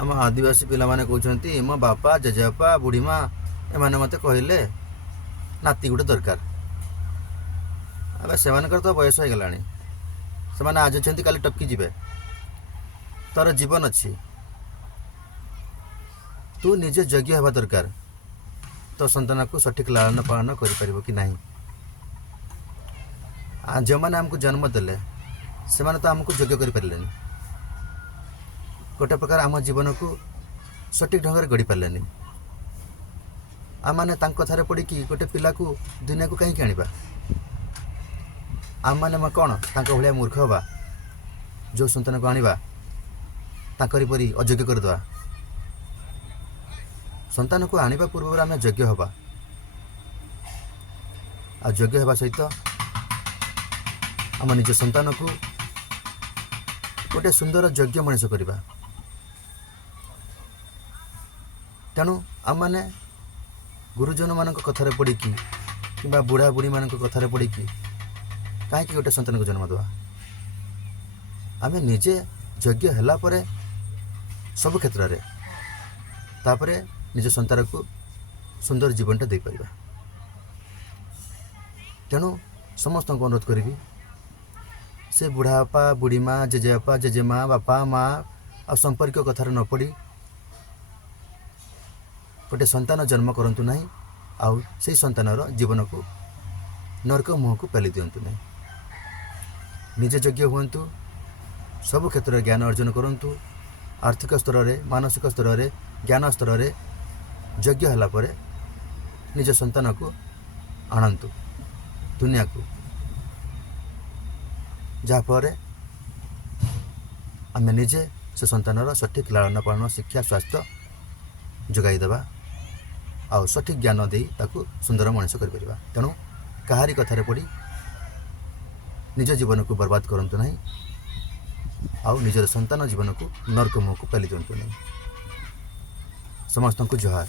आम आदिवासी पिला माने कहते मो बापा जेजेबापा बुढ़ीमा एमाने मते कहले नाती गोटे दरकार। से तो बयस हो गलानी से आज अच्छा काली टपकी जीवे तोर जीवन अच्छी तू निजे योग्य हवा दरकार तो संतान को सठिक लालन पालन कर कि नहीं। जो मैंने आमको जन्म देले से तो आमको योग्य कर गोटे प्रकार आम जीवन को सठिक ढंग से गढ़ी पारे आम मैंने कथार पड़ी गोटे पिला को दुनिया को कहीं आनिबा आम मैंने कौन भाया मूर्ख हवा जो संतान को आनिबा ताकरी परी अयोग्य करदे। संतान को आनिबा पूर्व आम योग्य हवा आ योग्य हवा सहित आम निज संतान को गोटे सुंदर योग्य मनीष करवा। तेणु आम मैंने गुरुजन मान कथार पड़ी कि बुढ़ा बुढ़ी मान कथार पड़ी कि कहीं गोटे संतान को जन्म देवा आम निजे योग्य है सब क्षेत्र में तापर निज संतान को सुंदर जीवनटा दे पारिबा। तेणु समस्त को अनुरोध करी से बुढ़ापा बुढ़ीमा जेजेबापा जेजेमा बापा माँ आ संपर्क कथार न पड़ी गोटे संतान जन्म करंतु नहीं आउ से संतानर जीवन को नरक मुह को पेली दिंतु नहीं। निजे योग्य हुंतु सब क्षेत्र में ज्ञान अर्जन करंतु आर्थिक स्तर में मानसिक स्तर में ज्ञान स्तर में योग्य है निज संतान को आणंतु दुनिया को जहाँफल आम निजे से संतानर सठिक लालन पालन शिक्षा स्वास्थ्य जोगाईदेवा आ सठिक ज्ञान दे ताकू सुंदर मनीष कर। तेणु कहारी कथार पड़ी निज जीवन को बर्बाद करंतु नहीं आउ निजर संतान जीवन को नरक मुह को पेली दिंतु नहीं। समस्त को जोहार।